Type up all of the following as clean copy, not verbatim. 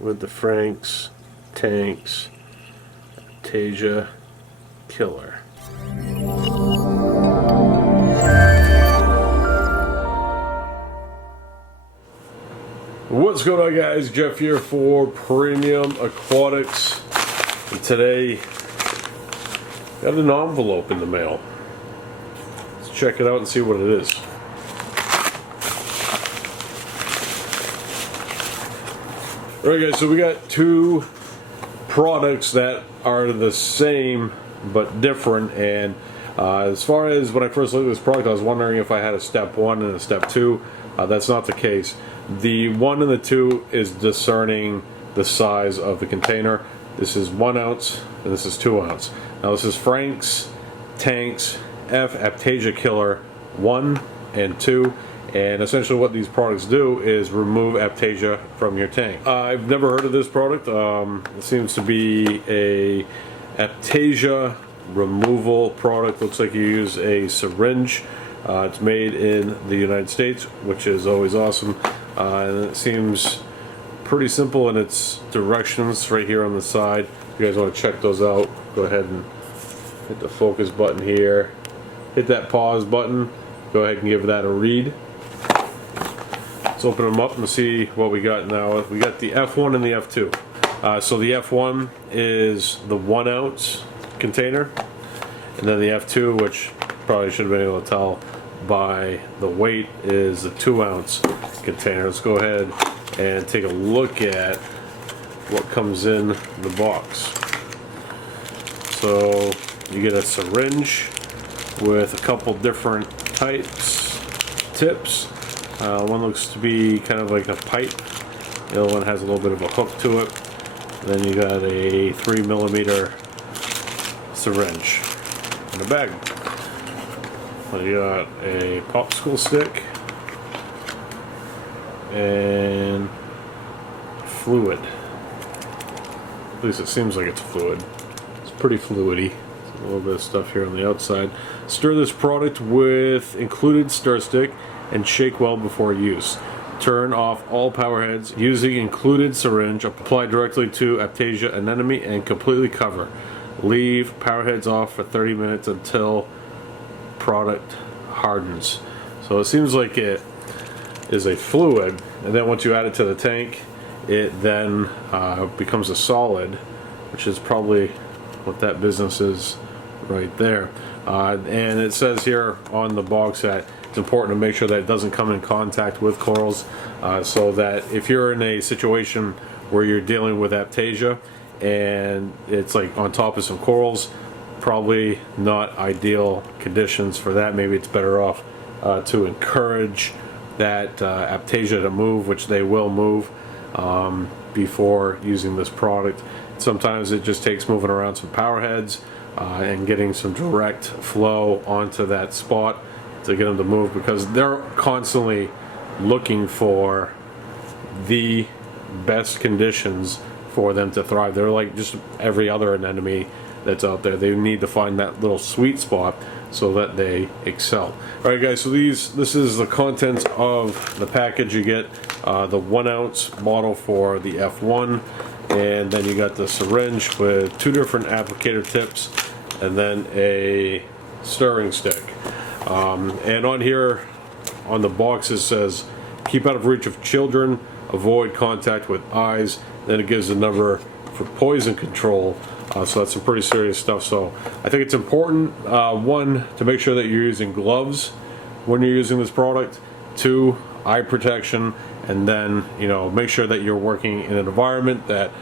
with the Frank's Tanks Aiptasia Killer. What's going on, guys? Jeff here for Premium Aquatics, and today got an envelope in the mail. Let's check it out and see what it is. Alright guys, so we got two products that are the same but different, and as far as when I first looked at this product, I was wondering if I had a step 1 and a step 2. That's not the case. The 1 and the 2 is discerning the size of the container. This is 1 ounce and this is 2 ounce. Now this is Frank's Tanks F Aiptasia Killer 1 and 2, and essentially what these products do is remove Aiptasia from your tank. I've never heard of this product. It seems to be a Aiptasia removal product. Looks like you use a syringe. It's made in the United States, which is always awesome, and it seems pretty simple in its directions right here on the side. If you guys want to check those out, go ahead and hit the focus button here, hit that pause button, go ahead and give that a read. Let's open them up and see what we got now. We got the F1 and the F2. So the F1 is the 1 ounce container, and then the F2, which probably should have been able to tell by the weight, is the 2 ounce container. Let's go ahead and take a look at what comes in the box. So you get a syringe with a couple different tips. One looks to be kind of like a pipe. The other one has a little bit of a hook to it. Then you got a 3mm syringe in a bag. You got a popsicle stick and fluid. At least it seems like it's fluid. It's pretty fluidy. A little bit of stuff here on the outside. Stir this product with included stir stick and shake well before use. Turn off all power heads using included syringe. Apply directly to Aiptasia anemone and completely cover. Leave power heads off for 30 minutes until product hardens. So it seems like it is a fluid, and then once you add it to the tank, it then becomes a solid, which is probably what that business is right there. And it says here on the box that it's important to make sure that it doesn't come in contact with corals, so that if you're in a situation where you're dealing with Aiptasia and it's like on top of some corals, probably not ideal conditions for that. Maybe it's better off to encourage that Aiptasia to move, which they will move, before using this product. Sometimes it just takes moving around some power heads and getting some direct flow onto that spot to get them to move, because they're constantly looking for the best conditions for them to thrive. They're like just every other anemone that's out there. They need to find that little sweet spot so that they excel. Alright guys, so this is the contents of the package. You get the 1 ounce bottle for the F1, and then you got the syringe with 2 different applicator tips, and then a stirring stick. And on here on the box it says keep out of reach of children, avoid contact with eyes. Then it gives a number for poison control. So that's some pretty serious stuff. So I think it's important, 1, to make sure that you're using gloves when you're using this product, 2, eye protection, and then, you know, make sure that you're working in an environment that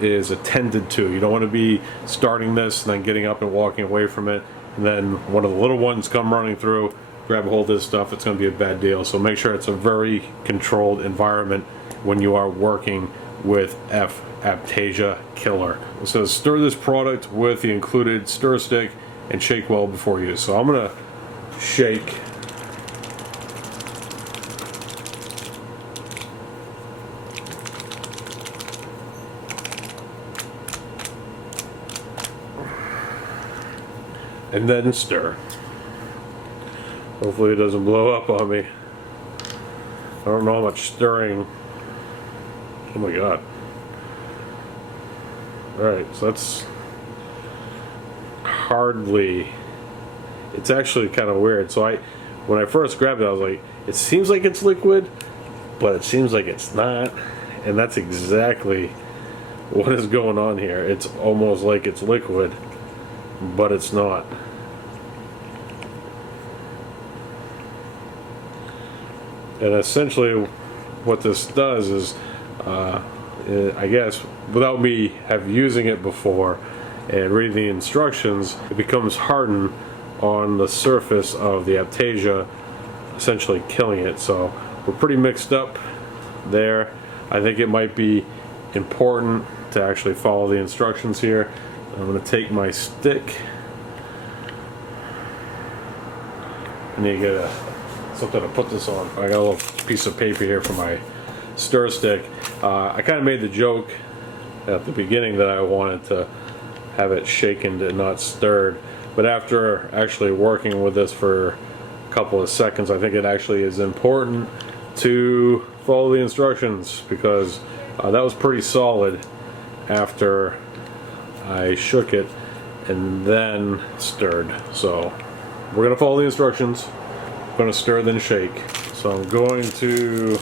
is attended to. You don't want to be starting this and then getting up and walking away from it, and then one of the little ones come running through, grab a hold of this stuff. It's going to be a bad deal. So make sure it's a very controlled environment when you are working with F Aiptasia Killer. It says stir this product with the included stir stick and shake well before use. So I'm gonna shake. And then stir. Hopefully it doesn't blow up on me. I don't know how much stirring. Oh my god. Alright, so that's hardly, it's actually kind of weird. So when I first grabbed it, I was like, it seems like it's liquid, but it seems like it's not. And that's exactly what is going on here. It's almost like it's liquid, but it's not. And essentially what this does is, I guess, without me using it before and reading the instructions, it becomes hardened on the surface of the Aiptasia, essentially killing it. So we're pretty mixed up there. I think it might be important to actually follow the instructions here. I'm going to take my stick. I need to get something to put this on. I got a little piece of paper here for my stir stick. I kind of made the joke at the beginning that I wanted to have it shaken and not stirred, but after actually working with this for a couple of seconds, I think it actually is important to follow the instructions, because that was pretty solid after I shook it and then stirred. So we're gonna follow the instructions. I'm gonna stir then shake. So I'm going to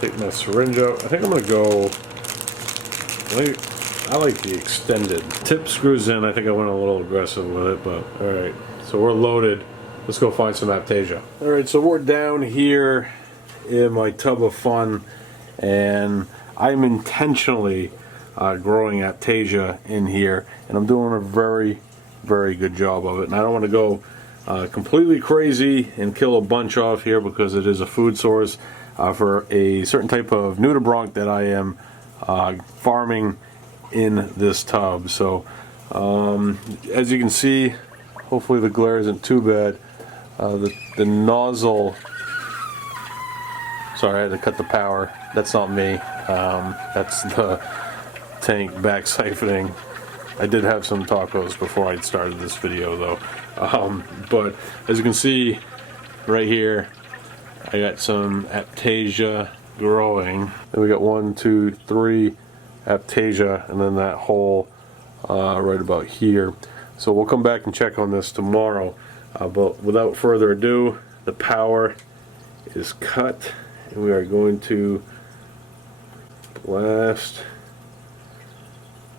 take my syringe out. I think I'm gonna go, I like the extended. Tip screws in. I think I went a little aggressive with it, but alright. So we're loaded. Let's go find some Aiptasia. Alright, so we're down here in my tub of fun, and I'm intentionally growing Aiptasia in here, and I'm doing a very, very good job of it. And I don't want to go completely crazy and kill a bunch off here, because it is a food source for a certain type of nudibranch that I am farming in this tub. So as you can see, hopefully the glare isn't too bad. The nozzle, sorry, I had to cut the power. That's not me. That's the tank back siphoning. I did have some tacos before I started this video though. But as you can see right here, I got some Aiptasia growing. And we got 1, 2, 3 Aiptasia, and then that hole right about here. So we'll come back and check on this tomorrow. But without further ado, the power is cut, and we are going to blast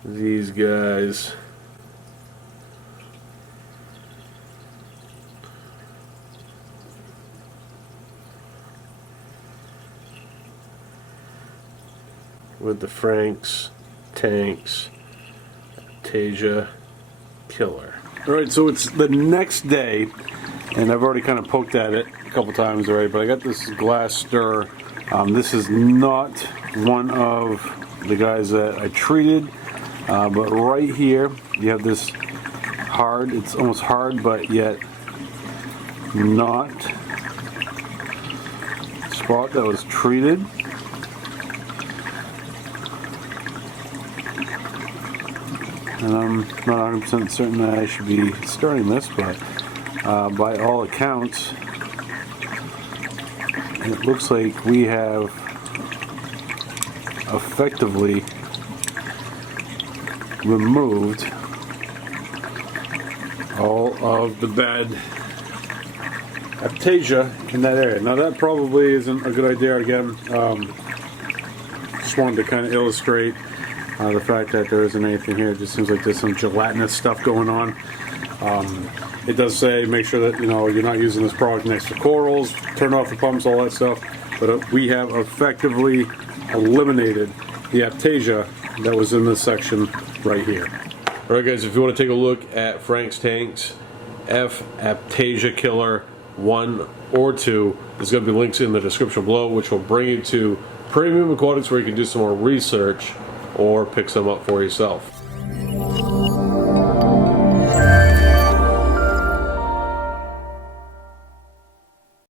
these guys. With the Frank's Tanks Aiptasia Killer. Alright, so it's the next day, and I've already kind of poked at it a couple times already, but I got this glass stir. This is not one of the guys that I treated, but right here you have this hard, it's almost hard but yet not spot that was treated. And I'm not 100% certain that I should be stirring this, but by all accounts, it looks like we have effectively removed all of the bad Aiptasia in that area. Now that probably isn't a good idea again. Just wanted to kind of illustrate the fact that there isn't anything here. It just seems like there's some gelatinous stuff going on. It does say make sure that you're not using this product next to corals, turn off the pumps, all that stuff. But we have effectively eliminated the Aiptasia that was in this section right here. Alright guys, if you want to take a look at Frank's Tanks F Aiptasia Killer 1 or 2, there's going to be links in the description below, which will bring you to Premium Aquatics, where you can do some more research or pick some up for yourself.